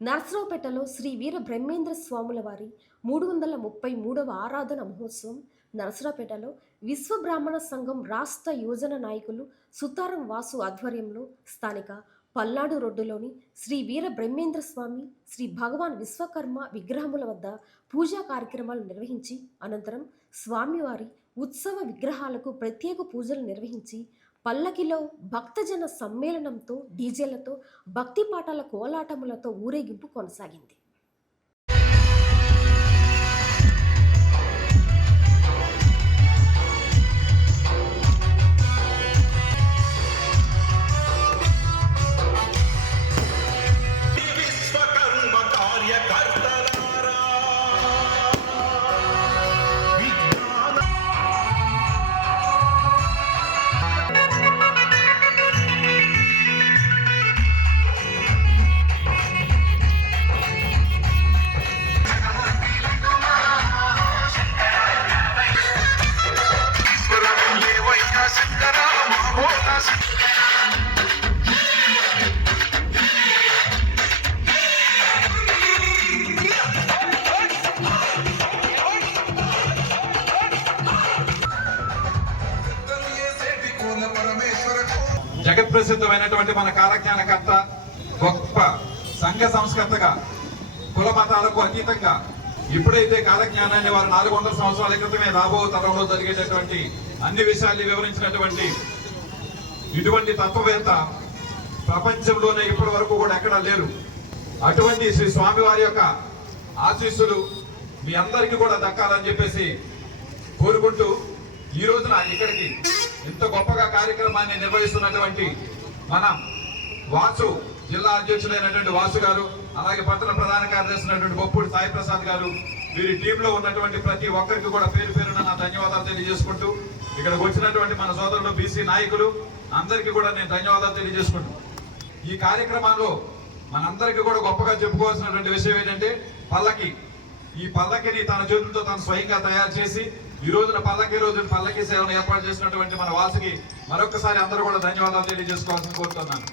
నర్సరావుపేటలో శ్రీ వీర బ్రహ్మేంద్ర స్వాముల వారి 333వ ఆరాధన మహోత్సవం నర్సరావుపేటలో విశ్వ బ్రాహ్మణ సంఘం రాష్ట్ర యువజన నాయకులు సుతారం వాసు ఆధ్వర్యంలో స్థానిక పల్నాడు రోడ్డులోని శ్రీ వీర బ్రహ్మేంద్ర స్వామి శ్రీ భగవాన్ విశ్వకర్మ విగ్రహముల వద్ద పూజా కార్యక్రమాలు నిర్వహించి అనంతరం స్వామివారి ఉత్సవ విగ్రహాలకు ప్రత్యేక పూజలు నిర్వహించి పల్లకిలో భక్తజన సమ్మేళనంతో డీజేలతో భక్తి పాటల కోలాటములతో ఊరేగింపు కొనసాగింది. జగత్ ప్రసిద్ధమైనటువంటి మన కాలజ్ఞానకర్త గొప్ప సంఘ సంస్కర్తగా కుల మతాలకు అతీతంగా ఇప్పుడైతే కాలజ్ఞానాన్ని వారు 400 సంవత్సరాల క్రితమే రాబో తరంలో జరిగేటటువంటి అన్ని విషయాల్ని వివరించినటువంటి ఇటువంటి తత్వవేత్త ప్రపంచంలోనే ఇప్పటి వరకు కూడా ఎక్కడా లేరు. అటువంటి శ్రీ స్వామి వారి యొక్క ఆశీస్సులు మీ అందరికీ కూడా దక్కాలని చెప్పేసి కోరుకుంటూ ఈ రోజున ఇక్కడికి ఇంత గొప్పగా కార్యక్రమాన్ని నిర్వహిస్తున్నటువంటి మన వాసు జిల్లా అధ్యక్షులైనటువంటి వాసు గారు, అలాగే పట్టణ ప్రధాన కార్యదర్శి అయినటువంటి బొప్పూడి సాయి ప్రసాద్ గారు, వీరి టీంలో ఉన్నటువంటి ప్రతి ఒక్కరికి కూడా పేరు పేరున నా ధన్యవాదాలు తెలియజేసుకుంటూ ఇక్కడికి వచ్చినటువంటి మన సోదరులు బీసీ నాయకులు అందరికీ కూడా నేను ధన్యవాదాలు తెలియజేసుకుంటూ ఈ కార్యక్రమంలో మనందరికీ కూడా గొప్పగా చెప్పుకోవాల్సినటువంటి విషయం ఏంటంటే పల్లకి. ఈ పల్లకిని తన చేతులతో తను స్వయంగా తయారు చేసి ఈ రోజున పల్లకి సేవను ఏర్పాటు చేసినటువంటి మన వాసుకి మరొకసారి అందరూ కూడా ధన్యవాదాలు తెలియజేసుకోవాల్సింది కోరుతున్నాను.